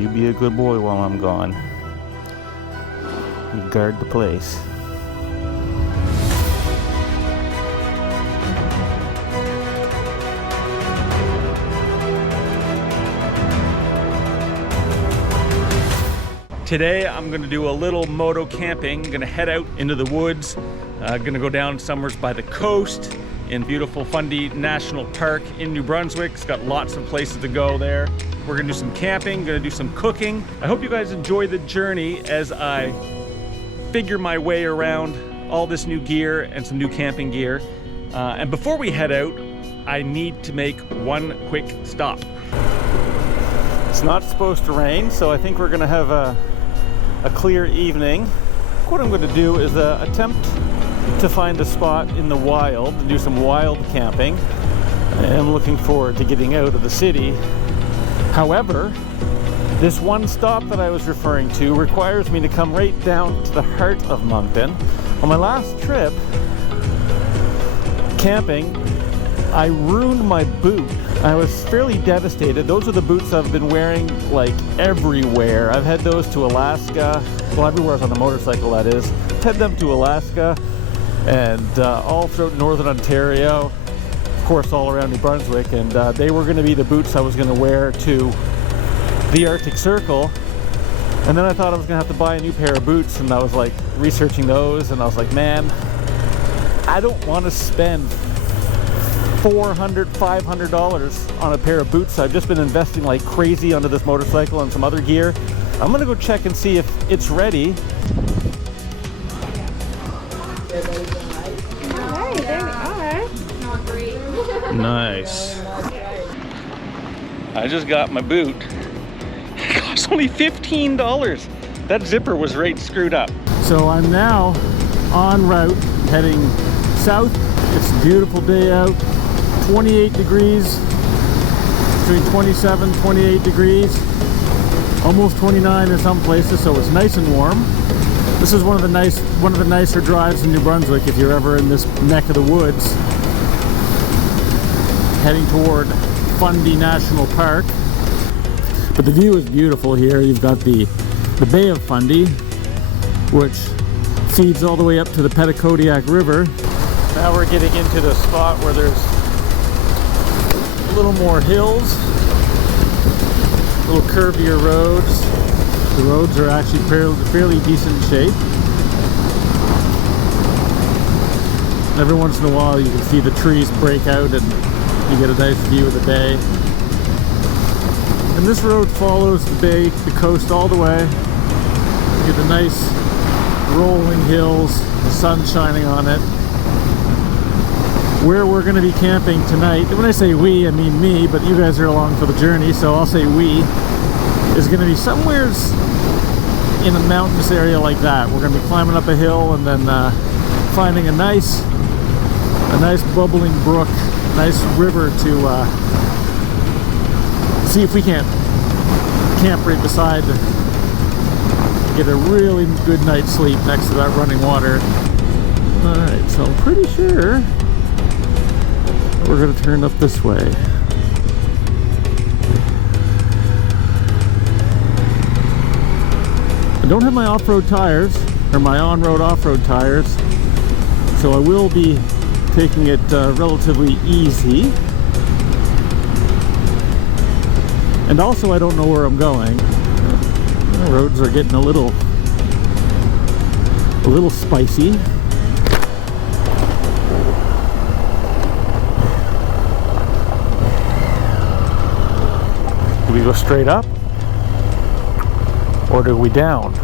you be a good boy while I'm gone. You guard the place. Today I'm going to do a little moto camping. I'm going to head out into the woods. Going to go down somewhere by the coast in beautiful Fundy National Park in New Brunswick. It's got lots of places to go there. We're going to do some camping, going to do some cooking. I hope you guys enjoy the journey as I figure my way around all this new gear and some new camping gear. And before we head out, I need to make one quick stop. It's not supposed to rain, so I think we're going to have a clear evening. What I'm going to do is attempt to find a spot in the wild and do some wild camping. I'm looking forward to getting out of the city. However, this one stop that I was referring to requires me to come right down to the heart of Moncton. On my last trip camping, I ruined my boot. I was fairly devastated. Those are the boots I've been wearing like everywhere. I've had those to Alaska. Well, everywhere on a motorcycle, that is. I've had them to Alaska and all throughout northern Ontario, of course all around New Brunswick, and they were going to be the boots I was going to wear to the Arctic Circle. And then I thought I was going to have to buy a new pair of boots, and I was like researching those, and I was like, man, I don't want to spend $400, $500 on a pair of boots. I've just been investing like crazy onto this motorcycle and some other gear. I'm gonna go check and see if it's ready. Hey, there we are. Nice. I just got my boot. It cost only $15. That zipper was right screwed up. So I'm now en route heading south. It's a beautiful day out. 28 degrees, between 27, 28 degrees, almost 29 in some places, so it's nice and warm. This is one of the nicer drives in New Brunswick if you're ever in this neck of the woods, heading toward Fundy National Park. But the view is beautiful here. You've got the Bay of Fundy, which feeds all the way up to the Petitcodiac River. Now we're getting into the spot where there's a little more hills, a little curvier roads. The roads are actually fairly decent shape. Every once in a while you can see the trees break out and you get a nice view of the bay. And this road follows the bay, the coast all the way. You get the nice rolling hills, the sun shining on it. Where we're going to be camping tonight, when I say we, I mean me, but you guys are along for the journey, so I'll say we, is going to be somewhere in a mountainous area like that. We're going to be climbing up a hill and then finding a nice bubbling brook, nice river to see if we can't camp right beside to get a really good night's sleep next to that running water. Alright, so I'm pretty sure we're going to turn up this way. I don't have my off-road tires, or my on-road off-road tires, so I will be taking it relatively easy. And also I don't know where I'm going. The roads are getting a little spicy. Do we go straight up or do we down?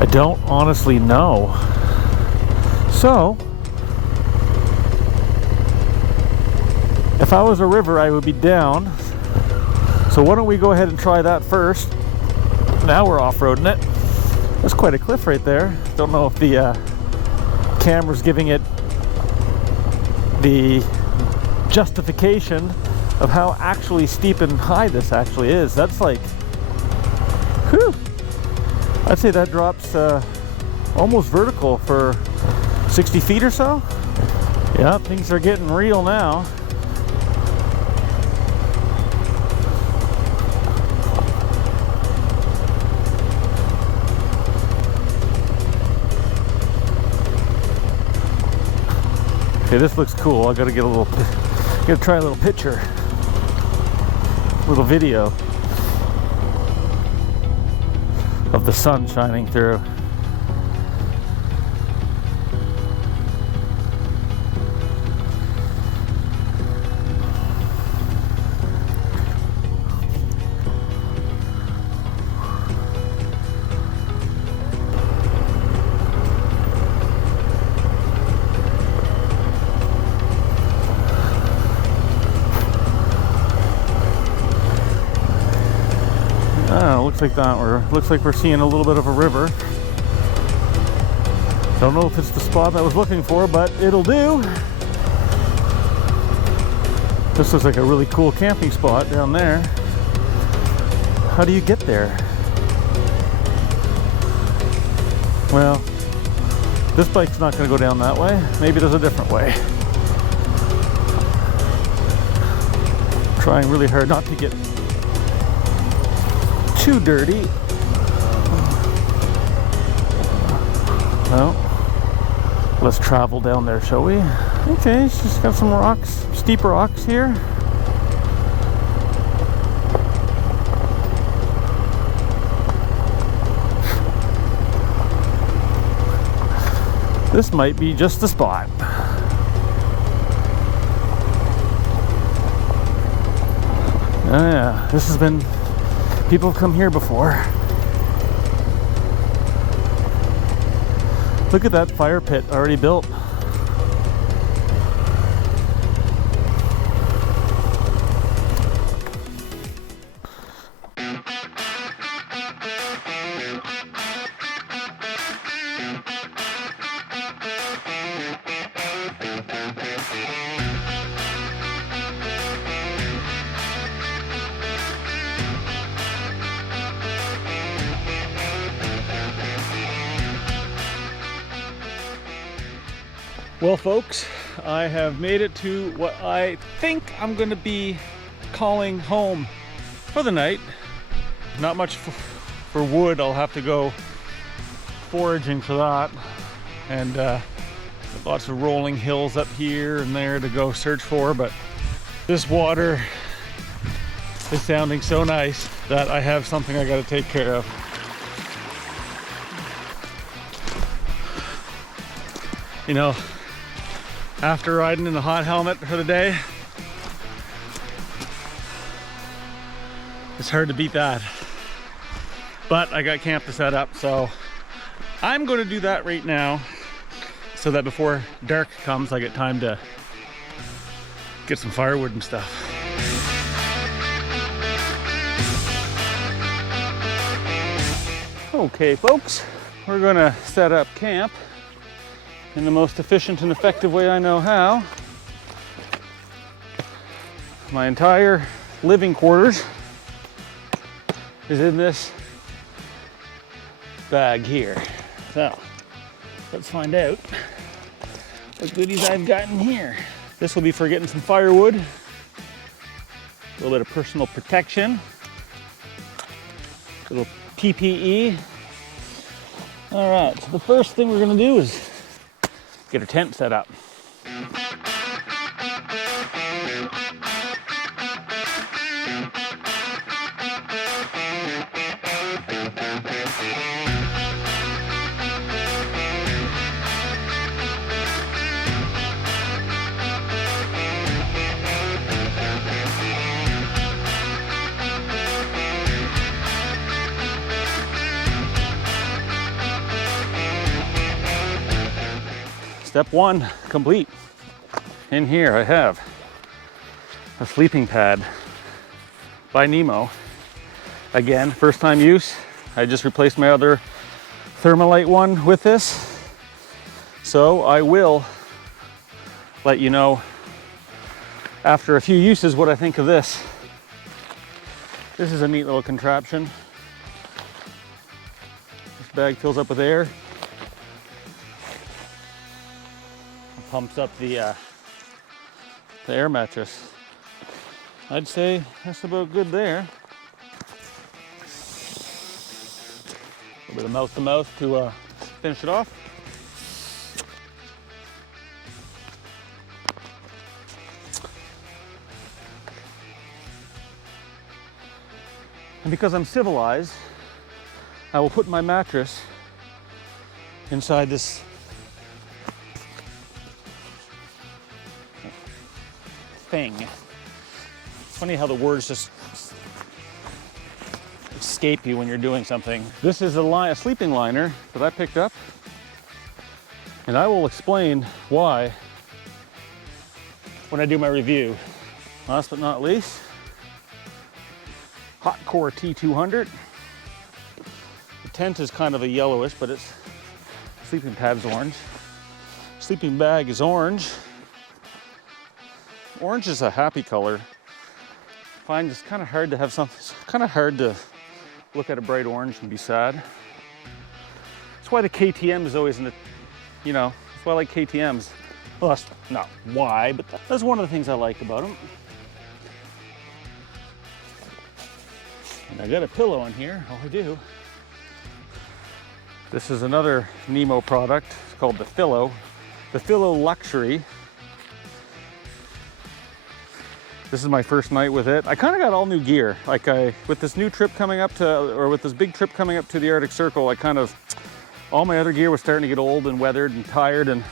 I don't honestly know. So, if I was a river, I would be down. So why don't we go ahead and try that first. Now we're off-roading it. That's quite a cliff right there. Don't know if the camera's giving it the justification of how actually steep and high this actually is. That's like, whew, I'd say that drops almost vertical for 60 feet or so. Yeah, things are getting real now. Okay, this looks cool. I gotta try a little picture, little video of the sun shining through. Looks like we're seeing a little bit of a river. Don't know if it's the spot I was looking for, but it'll do. This looks like a really cool camping spot down there. How do you get there? Well, this bike's not going to go down that way. Maybe there's a different way. Trying really hard not to get too dirty. Well, let's travel down there, shall we? Okay, it's just got some rocks, steep rocks here. This might be just the spot. Oh yeah, this has been, people have come here before. Look at that fire pit already built. Well, folks, I have made it to what I think I'm going to be calling home for the night. Not much for wood. I'll have to go foraging for that, and lots of rolling hills up here and there to go search for, but this water is sounding so nice that I have something I got to take care of. You know, after riding in the hot helmet for the day, it's hard to beat that. But I got camp to set up, so I'm going to do that right now so that before dark comes I get time to get some firewood and stuff. Okay, folks, we're going to set up camp in the most efficient and effective way I know how. My entire living quarters is in this bag here. So let's find out what goodies I've got in here. This will be for getting some firewood, a little bit of personal protection, a little PPE. All right, so the first thing we're gonna do is get a tent set up. Step one complete. In here I have a sleeping pad by Nemo. Again, first time use. I just replaced my other Thermalite one with this. So I will let you know after a few uses what I think of this. This is a neat little contraption. This bag fills up with air. Pumps up the air mattress. I'd say that's about good there. A little bit of mouth to mouth to finish it off. And because I'm civilized, I will put my mattress inside this thing. It's funny how the words just escape you when you're doing something. This is a sleeping liner that I picked up, and I will explain why when I do my review. Last but not least, Hot Core T200. The tent is kind of a yellowish, but its sleeping pad's orange. Sleeping bag is orange. Orange is a happy color. I find it's kind of hard to have something, it's kind of hard to look at a bright orange and be sad. That's why the KTM is always in the, you know, that's why I like KTMs. Well, that's not why, but that's one of the things I like about them. And I got a pillow in here, oh I do. This is another Nemo product. It's called the Philo Luxury. This is my first night with it. I kind of got all new gear. Like with this new trip coming up to, or with this big trip coming up to the Arctic Circle, all my other gear was starting to get old and weathered and tired, and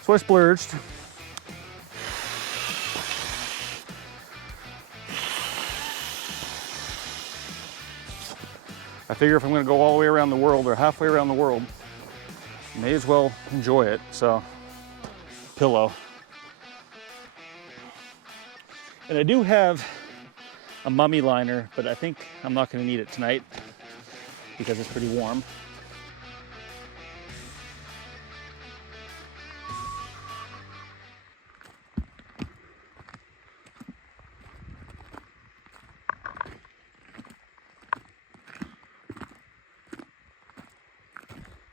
so I splurged. I figure if I'm gonna go all the way around the world or halfway around the world, may as well enjoy it. So, pillow. And I do have a mummy liner, but I think I'm not gonna need it tonight because it's pretty warm.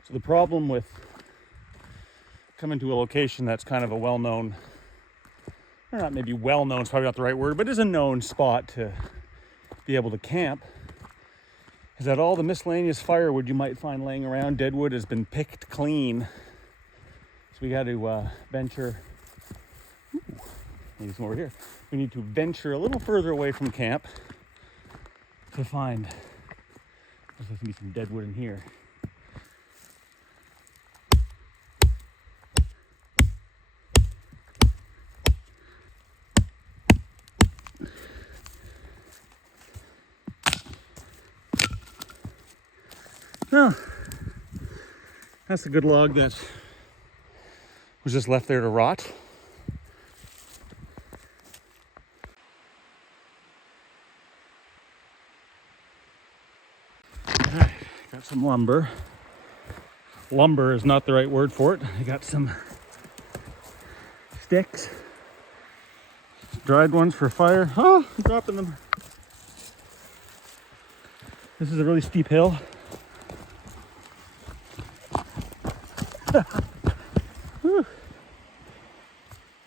So the problem with coming to a location that's kind of a well-known, or not maybe well-known, it's probably not the right word, but is a known spot to be able to camp, is that all the miscellaneous firewood you might find laying around, deadwood, has been picked clean. So we got to venture, maybe some over here. We need to venture a little further away from camp to find, there's going to be some deadwood in here. Well, that's a good log that was just left there to rot. All right, got some lumber. Lumber is not the right word for it. I got some sticks, dried ones for fire. Oh, I'm dropping them. This is a really steep hill.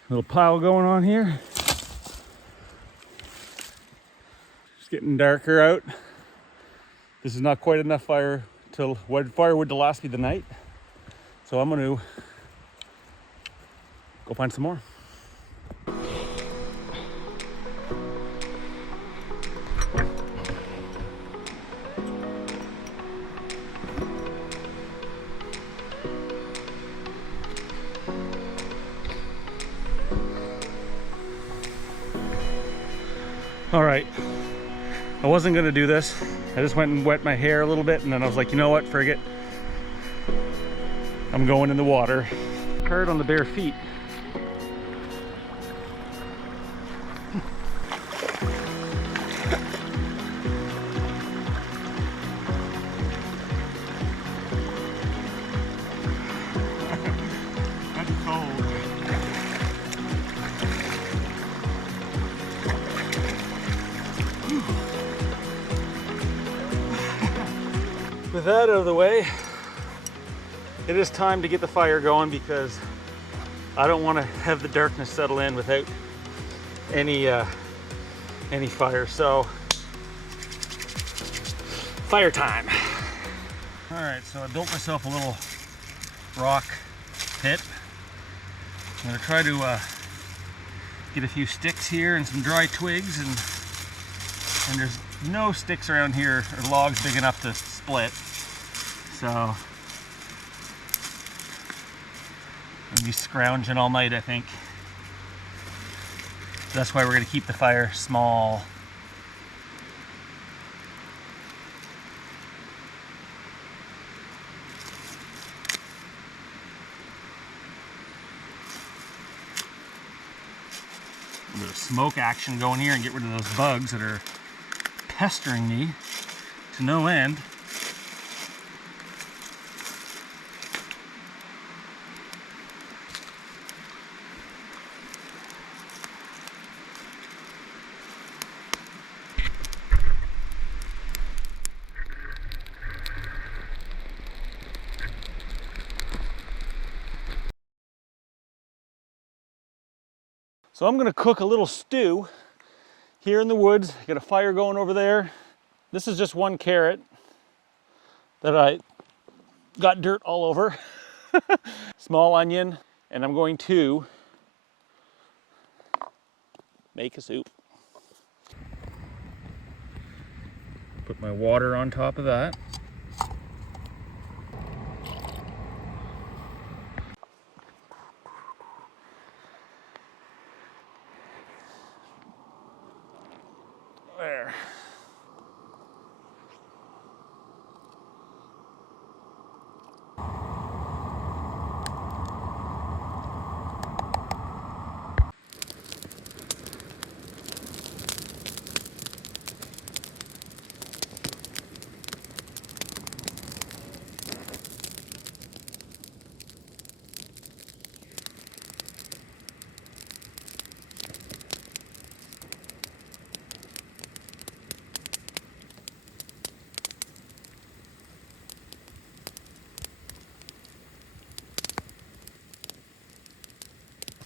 Little pile going on here. It's getting darker out. This is not quite enough firewood to last me the night. So I'm gonna go find some more. All right, I wasn't gonna do this. I just went and wet my hair a little bit, and then I was like, you know what, frig it. I'm going in the water. Hard on the bare feet. That's cold. With that out of the way, it is time to get the fire going because I don't want to have the darkness settle in without any fire. So, fire time. All right, so I built myself a little rock pit. I'm gonna try to get a few sticks here and some dry twigs, and there's no sticks around here or logs big enough to split. So I'll be scrounging all night, I think. That's why we're going to keep the fire small. A bit of smoke action going here and get rid of those bugs that are pestering me to no end. So I'm gonna cook a little stew here in the woods. Got a fire going over there. This is just one carrot that I got dirt all over. Small onion, and I'm going to make a soup. Put my water on top of that. There.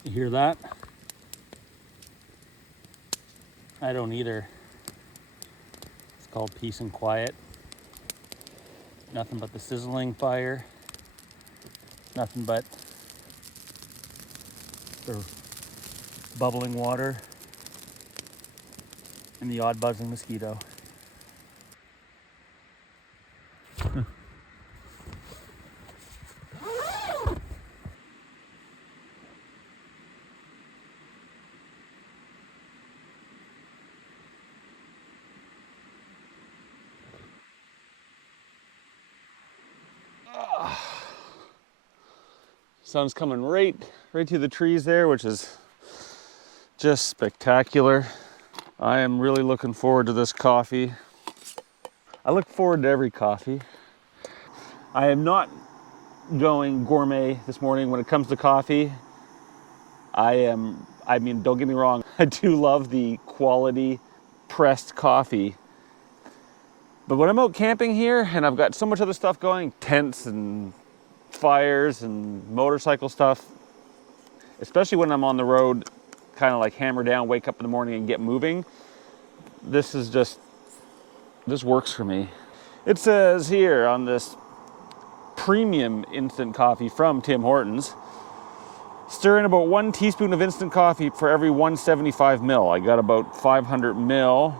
You hear that? I don't either. It's called peace and quiet. Nothing but the sizzling fire. Nothing but the bubbling water and the odd buzzing mosquito. Sun's coming right through the trees there, which is just spectacular. I am really looking forward to this coffee. I look forward to every coffee. I am not going gourmet this morning when it comes to coffee. I mean, don't get me wrong, I do love the quality pressed coffee. But when I'm out camping here and I've got so much other stuff going, tents and fires and motorcycle stuff, especially when I'm on the road, kind of like hammer down, wake up in the morning and get moving, this works for me. It says here on this premium instant coffee from Tim Hortons, stir in about 1 teaspoon of instant coffee for every 175 mil. I got about 500 mil.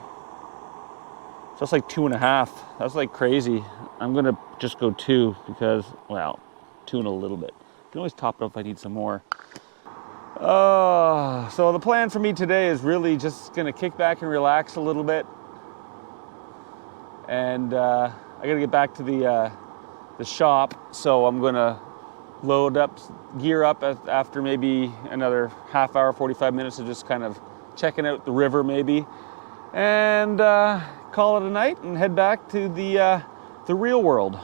So that's like 2.5. That's like crazy. I'm gonna just go 2 because, well, 2 and a little bit. I can always top it up if I need some more. So the plan for me today is really just gonna kick back and relax a little bit. And I gotta get back to the shop, so I'm gonna load up, gear up after maybe another half hour, 45 minutes of just kind of checking out the river maybe, and call it a night and head back to the real world.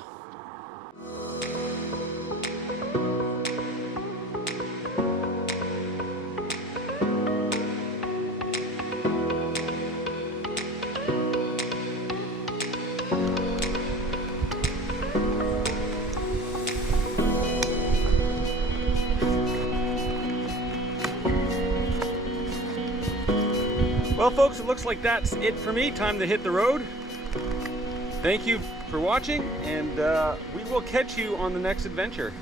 Well, folks, it looks like that's it for me. Time to hit the road. Thank you for watching, and we will catch you on the next adventure.